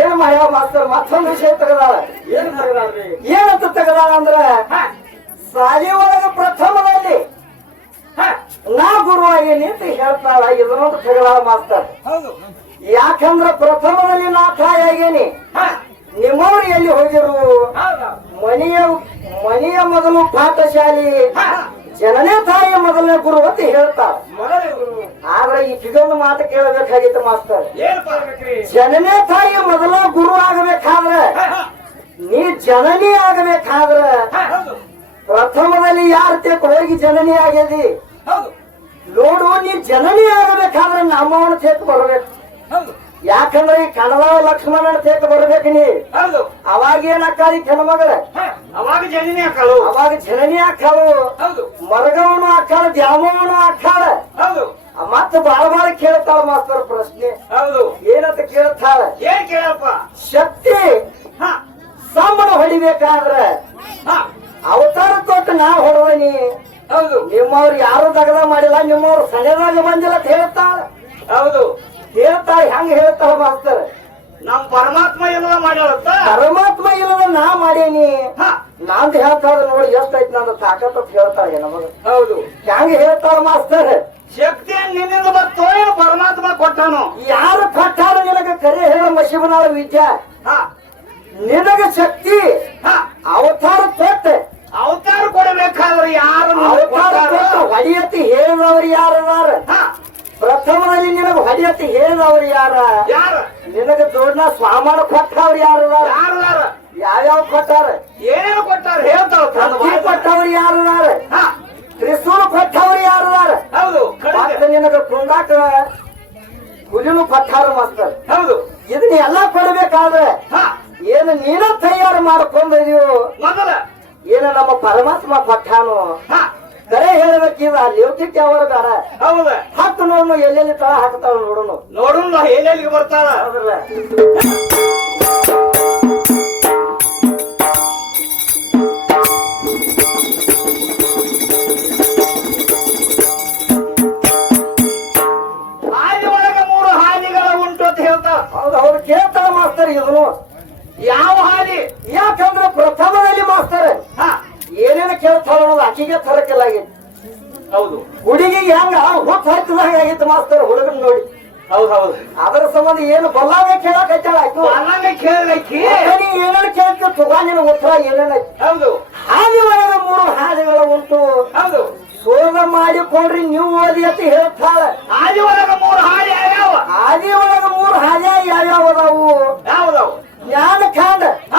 ಏನ್ ಮಾಡ್ಯಾವ ಮಾಸ್ತರ್ ಮತ್ತೊಂದು ವಿಷಯ ತೆಗದಾಳ. ಏನ್ ಏನಂತ ತೆಗದಾಳ ಅಂದ್ರ ಸಾಲಿ ಒಳಗ ಪ್ರಥಮದಲ್ಲಿ ನಾ ಗುರುವಾಗಿ ನಿಂತು ಹೇಳ್ತಾಳ ಇದನ್ನೊಂದು ತೆಗದಾಳ ಮಾಸ್ತರ್. ಯಾಕಂದ್ರ ಪ್ರಥಮದಲ್ಲಿ ನಾ ತಾಯಿ ಆಗೇನಿ. ನಿಮ್ಮವ್ರು ಎಲ್ಲಿ ಹೋಗಿರು? ಮನೆಯ ಮನೆಯ ಮೊದಲು ಪಾಠಶಾಲಿ ಜನನೇ ತಾಯಿಯ ಮೊದಲನೇ ಗುರು. ಅಂತ ಹೇಳ್ತಾಳ ಈ ಇದೊಂದು ಮಾತು ಕೇಳಬೇಕಾಗಿತ್ತು ಮಾಸ್ತರ್ ಜನನೇ ತಾಯಿ ಮೊದಲ ಗುರು ಆಗಬೇಕಾದ್ರೆ ನೀ ಜನನಿ ಆಗಬೇಕಾದ್ರೆ ಪ್ರಥಮದಲ್ಲಿ ಯಾರ ತೇಕ್ ಹೋಗಿ ಜನನಿ ಆಗ್ಯದಿ. ನೋಡು ನೀ ಜನನಿ ಆಗಬೇಕಾದ್ರೆ ನಮ್ಮವನ ತೆಕ್ ಬರಬೇಕು. ಯಾಕಂದ್ರೆ ಈ ಕನ್ನಡ ಲಕ್ಷ್ಮಣನ ತೆಕ್ ಬರ್ಬೇಕು ನೀ. ಅವಾಗ ಏನಾಕಾರಿ ಹೆಣ್ಮಗಳ ಹ, ಅವಾಗ ಜನನಿ ಹಾಕಳು ಅವಾಗ ಜನನಿ ಹಾಕಾಳು ಮರಗವನು ಹಾಕಾಳ ದ್ಯಾಮವನು ಹಾಕಾಳ ಹೌದು. ಮತ್ತ ಬಾಳ ಬಾಳ ಕೇಳ್ತಾಳ ಮಾಸ್ತರ ಪ್ರಶ್ನೆ. ಹೌದು. ಏನಂತ ಕೇಳ್ತಾಳ? ಏನ್ ಕೇಳಪ್ಪ? ಶಕ್ತಿ ಹ. ಸಂಬಳ ಹೊಡಿಬೇಕಾದ್ರ ಹ. ಅವತಾರ ತೊಟ್ಟು ನಾ ಹೊಡವನಿ ಹೌದು. ನಿಮ್ಮವ್ರು ಯಾರು ತಗದ ಮಾಡಿಲ್ಲ ನಿಮ್ಮವ್ರು ಸಣ್ಣದಾಗ ಬಂದಿಲ್ಲ ಅಂತ ಹೇಳ್ತಾಳ. ಹೌದು. ಹೇಳ್ತಾಳ ಹೆಂಗ್ ಹೇಳ್ತಾಳ ಮಾಸ್ತರ್? ನಮ್ ಪರಮಾತ್ಮ ಇಲ್ಲದ ಮಾಡ್ಯಾಳತ್ತ? ಪರಮಾತ್ಮ ಇಲ್ಲದ ನಾ ಮಾಡೇನಿ. ಹ. ನಾಂದ್ ಹೇಳ್ತಾಳ ನೋಡಿ ಎಷ್ಟೈತ್ ನಂದು ತಾಕತ್ ಹೇಳ್ತಾಳೆ ನಮಗ. ಹೌದು. ಹೆಂಗ್ ಹೇಳ್ತಾಳ ಮಾಸ್ತರ್? ಶಕ್ತಿ ನಿನ್ನಿಂದ ಬರ್ತೋ ಏನು ಪರಮಾತ್ಮ ಕೊಟ್ಟನು? ಯಾರು ಕೊಟ್ಟಾರ ನಿನಗೆ ಕರೆ ಹೇಳ ಶಿವನಾಳ ವಿದ್ಯಾ? ನಿನಗೆ ನಿನಗ ಶಕ್ತಿ? ಹ. ಅವತಾರ ತೊಟ್ಟ ಅವತಾರ ಕೊಡಬೇಕಾದ್ರೆ ಯಾರು ಹೊಡಿಯತ್ತಿ ಯಾರ ಹೊಡಿಯತಿ ಹೇಳಿದವ್ರು ಯಾರದಾರ ಹ. ಪ್ರಥಮದಲ್ಲಿ ನಿನಗ ಹೊಡಿಯತಿ ಹೇಳಿದವ್ರು ಯಾರ? ಯಾರ? ನಿನಗ ದೊಡ್ಡ ಸ್ವಾಮಾನ ಕೊಟ್ಟವ್ರು ಯಾರು ಯಾರು ಯಾವ್ಯಾವ ಕೊಟ್ಟಾರ? ಏನೇನು ಕೊಟ್ಟಾರ ಹೇಳ್ತಾರ ಕೊಟ್ಟವ್ರು ಯಾರದಾರ? ಹ ತ್ರಿಶೂಲ ಯಾರು ಹೌದು ಮತ್ತೆ. ನಿನಗ ಕುಂದಾಕ ಹುಲಿನು ಕೊಟ್ಟಾರ ಮಾಸ್ತರ್ ಹೌದು. ಇದನ್ನ ಎಲ್ಲ ಕೊಡಬೇಕಾದ್ರೆ ಹ. ಏನು ನೀನ ತಯಾರು ಮಾಡ್ಕೊಂಡಿದೀವು ಮೊದಲ. ಏನು ನಮ್ಮ ಪರಮಾತ್ಮ ಕೊಟ್ಟಾನು ಹ. ಕರೆ ಹೇಳ್ಬೇಕಿದ ಲೇವತಿಟ್ಟಿ ಅವರ ಬೇಡ ಹೌದು. ಹತ್ತು ನೋಡು ಎಲ್ಲೆಲ್ಲಿ ತಳ ಹಾಕ್ತಾವ ನೋಡೋಣ ಎಲ್ಲೆಲ್ಲಿ ಎಲ್ಲೆಲ್ಲಿಗೆ ಬರ್ತಾಳ ಕೇಳ್ತಾಳ ತರಕಲಾಗೈತಿ ಹೌದು. ಹುಡುಗಿಗೆ ಹೆಂಗ? ಹುಟ್ಟು ಹಾಗೆ ಆಗಿತ್ತು ಮಾಸ್ತರ್ ಹುಡುಗನ್ ನೋಡಿ. ಹೌದು ಹೌದು. ಅದರ ಸಂಬಂಧ ಏನು ಬಲ್ಲಾಗ ಕೇಳಕ್ ಆಯ್ತು. ಅನ್ನಂಗ ಕೇಳಕ್ಕೆ ಏನೇನು ಕೇಳ್ತೀವಿ ತುಗಾನಿನ ಉತ್ತರ ಏನೇನ ಹೌದು ಹಾದಿ. ಒಳಗ ಮೂರು ಹಾದಿಗಳ ಉಂಟು. ಹೌದು. ಸೋಗ ಮಾಡಿಕೊಂಡ್ರಿ ನೀವು ಓದಿ ಅಂತ ಹೇಳ್ತಾಳೆ. ಹಾದಿ ಒಳಗ ಮೂರು ಹಾದಿ ಯಾವ್ಯಾವ? ಹಾದಿ ಒಳಗ ಮೂರು ಹಾದಿ ಯಾವ್ಯಾವ ಅದಾವು ಯಾವ್ದವು ಜ್ಞಾನ ಖಾಂಡ ಹ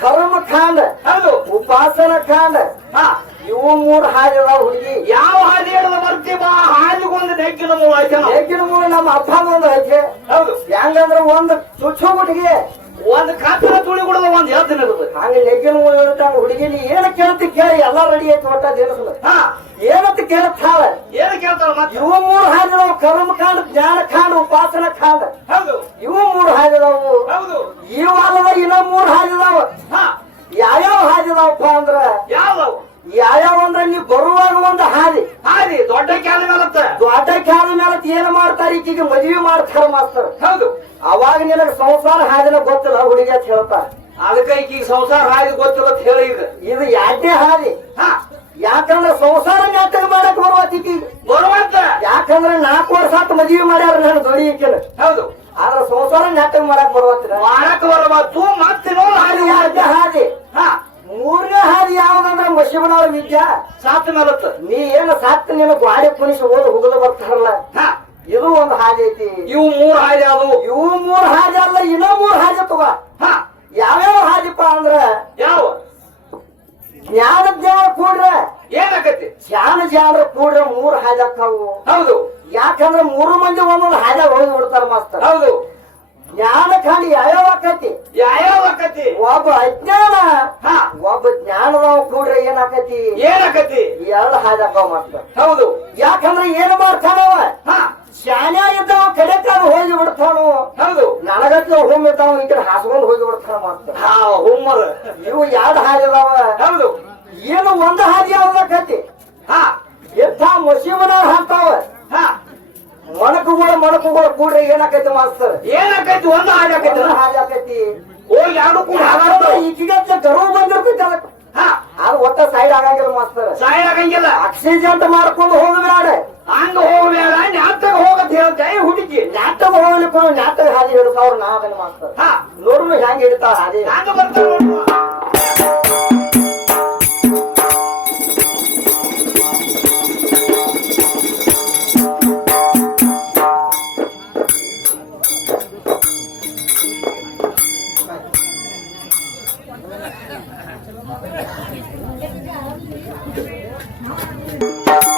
ಕರ್ಮ ಖಾಂಡ ಹೌದು ಉಪಾಸನ ಖಾಂಡ ಹ ಇವು ಮೂರು ಹಾದಿ ಅದಾವ ಹುಡುಗಿ ಯಾವ ಹಾದಿ ಹಿಡಿದು ಬರ್ತೀವ ಆ ಹಾದಿಗೊಂದು ನೆಕ್ಕಿನ ಮೂಲ ಐತೆ ನಾವು. ಹೇಗಿನ ಮೂಲ ನಮ್ಮ ಅಪ್ಪನ ಒಂದು ಐತೆ ಹೌದು ಹೆಂಗಂದ್ರ ಒಂದು ಚುಚ್ಚು ಗುಟ್ಟಿಗೆ ಒಂದ್ ಕತ್ತಿನ ತುಳಿ ಕೊಡದ ಒಂದ್ ಹೇಳ್ತೀನಿ ಹಂಗ ನೆಗ್ಗಿನ ಮೂಲ ಹೇಳ್ತಾಗ ಹುಡುಗಿ ನೀ ಏನ ಕೇಳ್ತಿ ಕೇಳಿ ಎಲ್ಲಾ ರೆಡಿ ಐತಿ ಒಟ್ಟ ದೇನಸಲ. ಹ. ಏನಂತ ಕೇಳ್ತಾಳ? ಏನ್ ಕೇಳ್ತಾಳ ಮತ್ತೆ? ಇವು ಮೂರು ಹಾದಿ ಅದಾವ ಕರ್ಮ ಕಾಂಡ ಜ್ಞಾನ ಕಾಂಡ ಉಪಾಸನ ಕಾಂಡ. ಹೌದು. ಇವು ಮೂರು ಹಾದಿ ಅದಾವು ಹೌದು. ಈ ವಾರದ ಇನ್ನ ಮೂರು ಹಾದಿ ಅದಾವ ಹ. ಯಾವ್ಯಾವ ಹಾದಿ ಅದಾವಪ್ಪ ಅಂದ್ರ? ಯಾವ್ದವು? ಯಾವ್ಯಾವ ಅಂದ್ರೆ ನೀ ಬರುವಾಗ ಒಂದು ಹಾದಿ. ಹಾದಿ ದೊಡ್ಡ ಕ್ಯಾಲ ಮೇಲತ್ತ. ದೊಡ್ಡ ಕ್ಯಾದ ಮೇಲತ್ತ ಏನ್ ಮಾಡ್ತಾರ ಈಕಿಗೆ ಮದುವೆ ಮಾಡ್ತಾರ ಮಾಸ್ತರ್? ಹೌದು. ಅವಾಗ ನಿನಗ ಸಂಸಾರ ಹಾದಿನ ಗೊತ್ತಿಲ್ಲ ಹುಡುಗಿ ಅಂತ ಹೇಳ್ತಾರ. ಅದಕ್ಕೆ ಈಗ ಸಂಸಾರ ಹಾದಿ ಗೊತ್ತಿಲ್ಲ ಅಂತ ಹೇಳಿ ಇದು ಯಾಕೆ ಹಾದಿ? ಹ. ಯಾಕಂದ್ರೆ ಸಂಸಾರ ನಾಟಕ ಮಾಡಕ್ ಬರುವತ್ತಿಕಿ ಬರುವಂತ ಯಾಕಂದ್ರೆ ನಾಲ್ಕು ವರ್ಷ ಆತ ಮದುವೆ ಮಾಡ್ಯಾರ ನಾನು ದೊಡ್ಡ ಈಕಿನ. ಹೌದು. ಆದ್ರೆ ಸಂಸಾರ ನಾಟಕ ಮಾಡಕ್ ಬರುವತ್ತ ಮಾಡಕ್ ಬರಬಾರ್ದು ಮತ್ತೆ ನೋಡಿ ಅದು ಹಾದಿ ಯಾಕೆ ಹಾದಿ? ಮೂರನೇ ಹಾದಿ ಯಾವ್ದಂದ್ರ ಮಶಿಬನಾಳ ವಿದ್ಯಾ? ಸಾತ್ ಮೇಲತ್ತ ನೀ ಏನ ಸಾತ್ ನಿನ್ನ ಗಾಡಿ ಪುಲಿಸ್ ಓದು ಹುಗದ ಬರ್ತಾರಲ್ಲ? ಹ. ಇದು ಒಂದು ಹಾದಿ ಐತಿ. ಇವು ಮೂರ್ ಹಾದಿ ಅದು. ಇವು ಮೂರ್ ಹಾದಿ ಅಲ್ಲ ಇನ್ನೂ ಮೂರ್ ಹಾದಿ ತಗೋ. ಹ. ಯಾವ್ಯಾವ ಹಾದಿಪ್ಪ ಅಂದ್ರ? ಯಾವ? ಜ್ಞಾನ ಜ್ಞಾನ ಕೂಡ್ರ. ಏನಾಗತ್ತೆ? ಜ್ಞಾನ ಜ್ಞಾನ ಕೂಡ್ರ ಮೂರ್ ಹಾದಿ ಅಕ್ಕವು. ಹೌದು. ಯಾಕಂದ್ರ ಮೂರು ಮಂದಿ ಒಂದೊಂದು ಹಾದಿ ಹೋಗಿ ಬಿಡ್ತಾರ ಮಾಸ್ತರ್ ಹೌದು. ಜ್ಞಾನ ಖಾಲಿ ಯಾವ್ಯಾವ ಆಕತಿ ಯಾವ್ಯಾವ ಆಕತಿ ಒಬ್ಬ ಅಜ್ಞಾನ ಹ ಒಬ್ಬ ಜ್ಞಾನದವ ಕೂಡ್ರ ಏನಾಕತಿ ಎರಡು ಹಾದಿ ಅಕ್ಕಾವ ಹೌದು. ಯಾಕಂದ್ರೆ ಏನು ಮಾಡ್ತಾನವ ಹ. ಶಾನ್ಯ ಇದ್ದವ ಕಡೆ ಕಾಲ ಹೋಗಿ ಬಿಡ್ತಾನು? ಹೌದು. ನನಗತ್ಲ ಹುಮ್ ಇದ್ದಾವ ಈ ಕಡೆ ಹಾಸ್ಕೊಂಡ್ ಹೋಗಿ ಬಿಡ್ತಾನ ಮಾಸ್ತರ್ ಹಾ ಹುಮ್ಮರ್. ಇವು ಎರಡು ಹಾದಿ ಅದಾವ ಹೌದು. ಏನು ಒಂದು ಹಾದಿ ಯಾವ್ದಾಕತಿ ಹಾ. ಎಂಥ ಮಸೀಮನ ಹಾಕ್ತಾವ? ಹಾ. ಮಣಕುಗಳು ಮಣಕುಗಳು ಕೂಡ್ರೆ ಏನಾಕೈತಿ ಮಾಸ್ತರ್ ಏನಾಕೈತಿ? ಒಂದು ಆಕೈತಿ ಹಾದಿ ಆಕೈತಿ ಓ ಎರಡು ಕೂಡ ಈಗೀಗತ್ತೆ ಗರ್ವ ಬಂದಿರ್ತೈತಿ ಅದಕ್ಕೆ ಹಾ. ಅದು ಒಟ್ಟ ಸೈಡ್ ಆಗಂಗಿಲ್ಲ ಮಾಸ್ತರ್. ಸೈಡ್ ಆಗಂಗಿಲ್ಲ. ಆಕ್ಸಿಡೆಂಟ್ ಮಾಡ್ಕೊಂಡು ಹೋಗಬೇಡ ಹಂಗ ಹೋಗಬೇಡ ನ್ಯಾತಗ ಹೋಗತ್ ಹೇಳ್ತೆ ಹುಡುಗಿ ನಾಟಕ ಹೋಗ್ಲಿಕ್ಕೆ ನಾಟಕ ಹಾದಿ ಹಿಡಿದವ್ರು ನಾವೇನು ಮಾಸ್ತರ್? ಹಾ. ನೋಡ್ರು ಹೆಂಗ್ ಹಿಡಿತಾವ ಹಾದಿ? ಹಂಗ ಬರ್ತಾರ ನೋಡು. ಏ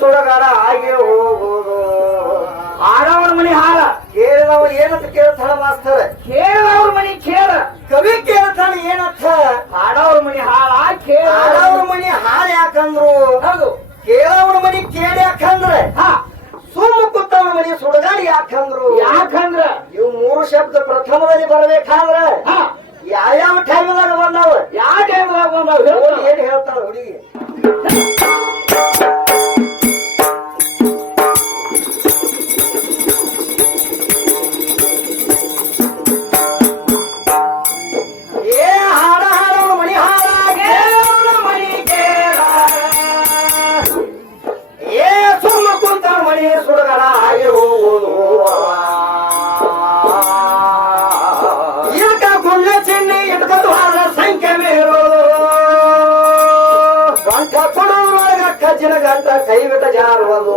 ಸುಡಗರ ಆಗಿ ಹೋಗೋದು ಆಡವನ ಮನಿ ಹಾಳ. ಕೇಳಿದವ ಏನಂತ ಕೇಳ್ತಾಳ ಮಾಸ್ತರ್? ಕೇಳವ್ರ ಮನಿ ಕೇಳ. ಕವಿ ಕೇಳ್ತಾಳ ಏನಂತ? ಆಡವ್ರ ಮನಿ ಹಾಳ ಕೇಳ. ಆಡವ್ರ ಮನಿ ಹಾಳ ಯಾಕಂದ್ರು? ಹೌದು. ಕೇಳವ್ರ ಮನಿ ಕೇಳಿ ಯಾಕಂದ್ರೆ? ಹಾ. ಸುಮ್ಮ ಕುತ್ತವ್ರ ಮನಿ ಸುಡಗಾಡಿ ಯಾಕಂದ್ರು? ಯಾಕಂದ್ರ? ಇವ್ ಮೂರು ಶಬ್ದ ಪ್ರಥಮದಲ್ಲಿ ಬರ್ಬೇಕಾದ್ರ? ಹಾ. ಯಾವ್ಯಾವ ಟೈಮ್ದಾಗ ಬಂದವ? ಯಾವ ಟೈಮ್ದಾಗ ಬಂದವ ಏನ್ ಹೇಳ್ತಾರ ಹುಡುಗಿ? ಕೊಡೋದ್ರೊಳಗ ಕಜ್ಜಿನ ಗಂಟ ಕೈ ಬಿಟ್ಟ ಜಾರುವುದು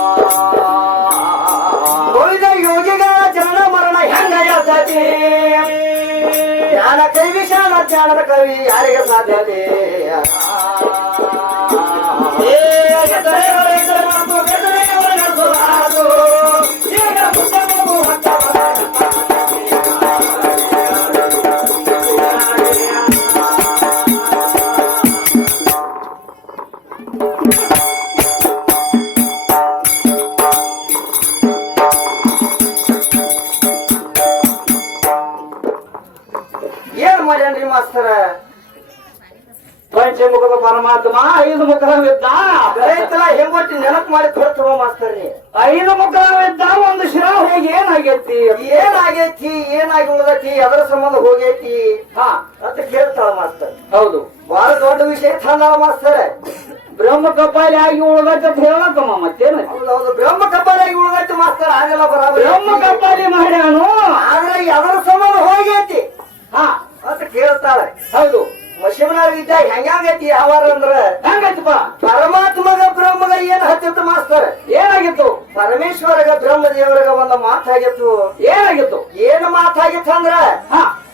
ಜ್ಞಾನದ ಕವಿ ಯಾರಿಗೆ ಸಾಧ್ಯತೆ ರೈತಲ ಹೆಂಗೊಟ್ಟಿ ನೆನಪು ಮಾಡಿ ಕೊಡ್ತವ ಮಾಸ್ತರ್ರಿ? ಐದು ಮುಖವಿದ್ದ ಒಂದು ಶಿರ ಹೋಗಿ ಏನಾಗೈತಿ? ಏನಾಗೈತಿ ಏನಾಗಿ ಉಳಿದೈತಿ ಅದರ ಸಂಬಂಧ ಹೋಗೈತಿ? ಹಾ. ಅಂತ ಕೇಳ್ತಾಳ ಮಾಸ್ತರ್ ಹೌದು. ಬಹಳ ದೊಡ್ಡ ವಿಷಯ ತಂದಾಳ ಮಾಸ್ತರ್ ಬ್ರಹ್ಮ ಕಪಾಲಿ ಆಗಿ ಉಳಿದೈತೆ ಅಂತ ಹೇಳತ್ತಮ್ಮ ಮತ್ತೇನ? ಹೌದು ಬ್ರಹ್ಮ ಕಪಾಲಿ ಆಗಿ ಉಳಿದೈತೆ ಮಾಸ್ತರ್ ಆಗಲ್ಲ ಬರಾಬರಿ ಬ್ರಹ್ಮ ಕಪಾಲಿ ಮಾಡ್ಯಾನು? ಆದ್ರೆ ಅದರ ಸಂಬಂಧ ಹೋಗೈತಿ. ಹಾ. ಅಂತ ಕೇಳ್ತಾಳೆ. ಹೌದು. ಮಶಿಮನಾಗ ಇದ್ದಾಗ ಹೆಂಗೈತಿ ಯಾವಾರ ಅಂದ್ರ? ಹೆಂಗೈತಪ್ಪ? ಪರಮಾತ್ಮಗ ಬ್ರಹ್ಮಗ ಏನ್ ಹತ್ತಿತ್ತು ಮಾಸ್ತರ್? ಏನಾಗಿತ್ತು? ಪರಮೇಶ್ವರಗ ಬ್ರಹ್ಮ ದೇವರಗ ಒಂದ ಮಾತಾಗಿತ್ತು. ಏನಾಗಿತ್ತು? ಏನ್ ಮಾತಾಗಿತ್ತು ಅಂದ್ರ? ಹಾ.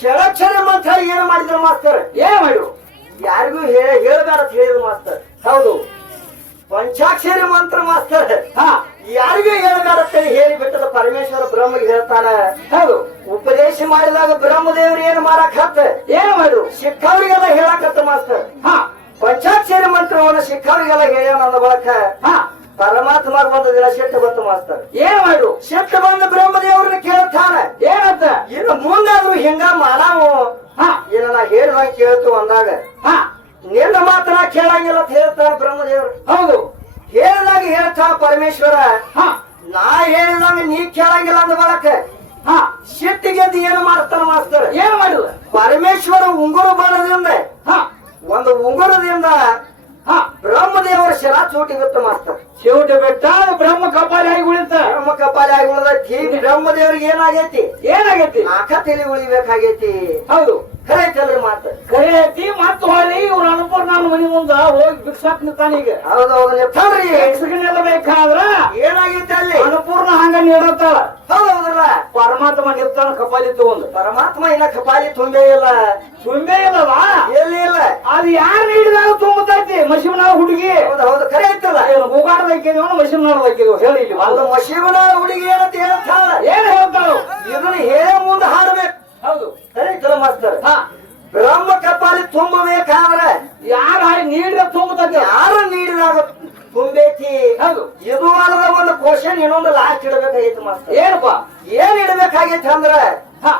ಷಡಕ್ಷರ ಮಂತ್ರ ಏನ್ ಮಾಡಿದ್ರು ಮಾಸ್ತರ್? ಏನ್ ಮಾಡಿದ್ರು? ಯಾರಿಗೂ ಹೇಳ ಹೇಳ್ಬೇಡ ಅಂತ ಹೇಳಿದ್ರು ಮಾಸ್ತರ್. ಹೌದು. ಪಂಚಾಕ್ಷರಿ ಮಂತ್ರ ಮಾಸ್ತರ್. ಹಾ. ಯಾರಿಗೂ ಅಂತ ಹೇಳಿ ಬಿಟ್ಟದ ಪರಮೇಶ್ವರ ಬ್ರಹ್ಮಗೆ ಹೇಳ್ತಾನ, ಹೌದು, ಉಪದೇಶ ಮಾಡಿದಾಗ ಬ್ರಹ್ಮದೇವ್ರು ಏನು ಮಾಡಕ್ ಹತ್ತ ಏನ್ ಮಾಡಿರು ಸಿಕ್ಕವ್ರಿಗೆಲ್ಲ ಹೇಳಕತ್ತ ಮಾಸ್ತರ್ ಹಾ, ಪಂಚಾಕ್ಷರಿ ಮಂತ್ರವನ್ನು ಸಿಕ್ಕವ್ರಿಗೆಲ್ಲ ಹೇಳ್ಯಾನ ಅಂದ ಬಳಕ, ಹಾ ಪರಮಾತ್ಮ ದಿನ ಸಿಟ್ಟು ಬಂತು ಮಾಸ್ತರ್ ಏನ್ ಮಾಡು ಶಿಟ್ಟು ಬಂದ ಬ್ರಹ್ಮದೇವ್ರನ್ನ ಕೇಳ್ತಾನ ಏನಂತ? ಇನ್ನು ಮುಂದಾದ್ರೂ ಹಿಂಗ ಮಾಡಾವು. ಹಾ, ಇನ್ನು ನಾ ಕೇಳ್ತು ಅಂದಾಗ, ಹಾ, ನಿನ್ನ ಮಾತ್ರ ಕೇಳಂಗಿಲ್ಲ ಅಂತ ಹೇಳ್ತಾರ ಬ್ರಹ್ಮದೇವ್ರು. ಹೌದು ಹೇಳ್ತಾನ ಪರಮೇಶ್ವರ? ಹಾ. ನಾ ಹೇಳಿದಂಗ ನೀ ಕೇಳಂಗಿಲ್ಲ ಅಂದ ಬಳಕ ಹಾ. ಸಿಟ್ಟಿಗೆ ಎದ್ದು ಏನು ಮಾಡ್ತಾನ ಮಾಸ್ತರ್ ಏನ್ ಮಾಡಿಲ್ಲ ಪರಮೇಶ್ವರ ಉಂಗುರು ಬಾರದಿಂದ ಹಾ. ಒಂದು ಉಂಗುರದಿಂದ ಹಾ. ಬ್ರಹ್ಮದೇವರ ಶಿರ ಚೂಟಿ ಬಿತ್ತು ಮಾಸ್ತರ್ ಚೂಟಿ ಬಿಟ್ಟ ಬ್ರಹ್ಮ ಕಪಾಲಿ ಆಗಿ ಉಳಿತ ಬ್ರಹ್ಮ ಕಪಾಲಿ ಆಗಿ ಉಳ್ದೈತಿ ಬ್ರಹ್ಮದೇವರಿಗೆ ಏನಾಗೈತಿ? ಏನಾಗೈತಿ? ನಾಕ ತಲೆ ಉಳಿಬೇಕಾಗೈತಿ. ಹೌದು. ಖರೈತಲ್ರಿ ಮಾತು ಕರೆ ಐತಿ ಮಾತು ಮನಿ ಮುಂದ ಹೋಗಿ ಬಿಕ್ಸಾಕ್ ನಿಂತಾನ ಈಗ ಹೌದೌದು ನಿಲ್ತಾನ್ರಿ ಬೇಕಾದ್ರ ಏನಾಗೈತಿ ಅಲ್ಲಿ? ಅನುಪೂರ್ಣ ಹಂಗ ನೀಡತ್ತಾಳ ಹೌದೌದ್ರ ಪರಮಾತ್ಮ ನಿಲ್ತಾನ ಕಪಾಲಿ ತಗೊಂಡು. ಪರಮಾತ್ಮ ಇನ್ನ ಕಪಾಲಿ ತುಂಬೇ ಇಲ್ಲ. ತುಂಬೇ ಇಲ್ಲವ? ಎಲ್ಲಿ ಇಲ್ಲ? ಅದು ಯಾರು ನೀಡಿದಾಗ ತುಂಬತೈತಿ? ಮಶಿಮನ ಹುಡುಗಿ. ಹೌದು ಹೌದು ಕರೆ ಐತಲ್ಲ? ಏನು ಗೋಗಾಡದಕ್ಕಿದ್ವ ಮಶಿಮನದಕ್ಕಿದ್ವ ಹೇಳಿ ಇಲ್ಲಿ. ಅದು ಮಶಿಮನ ಹುಡುಗಿ ಅಂತ ಹೇಳ್ತಾಳ? ಏನ್ ಹೇಳ್ತಾಳು? ಇದನ್ನ ಹೇಳ ಮುಂದೆ ಹಾಡ್ಬೇಕು. ಹೌದು. ಕರೆ ಮಾಸ್ತರ್ ಹಾ. ಬ್ರಹ್ಮ ಕಪಾಲಿ ತುಂಬಬೇಕಾದ್ರೆ ಯಾರ ನೀಡಿದ ತುಂಬತೈತಿ ಯಾರು ನೀಡಿದಾಗ ತುಂಬೈತಿ? ಹೌದು. ಇದು ಅಲ್ಲದ ಒಂದು ಕ್ವಶನ್ ಇನ್ನೊಂದು ಲಾಸ್ಟ್ ಇಡಬೇಕಾಗೈತಿ ಮಾಸ್ಟರ್. ಏನಪ್ಪ? ಏನ್ ಇಡಬೇಕಾಗೈತಿ ಅಂದ್ರ ಹಾ.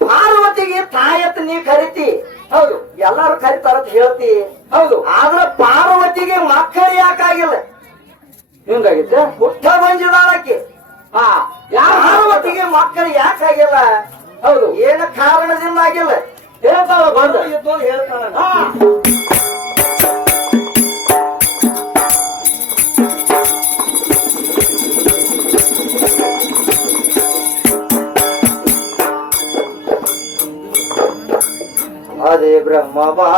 ಪಾರ್ವತಿಗೆ ತಾಯತ್ ನೀ ಕರಿತಿ. ಹೌದು. ಎಲ್ಲಾರು ಕರಿತಾರ ಅಂತ ಹೇಳ್ತಿ. ಹೌದು. ಆದ್ರ ಪಾರ್ವತಿಗೆ ಮಕ್ಕಳು ಯಾಕಾಗಿಲ್ಲ? ಹಿಂಗಾಗಿದ್ದೆ ಹುಟ್ಟ ಬಂಜಿದಾಳಕ್ಕೆ. ಹಾ. ಯಾರು ಪಾರ್ವತಿಗೆ ಮಕ್ಕಳು ಯಾಕಾಗಿಲ್ಲ? ಹೌದು. ಏನ ಕಾರಣದಿಂದ ಆಗಿಲ್ಲ ಹೇಳ್ತಾಳ ಬಂದು. ಇದ್ದು బ్రహ్మవా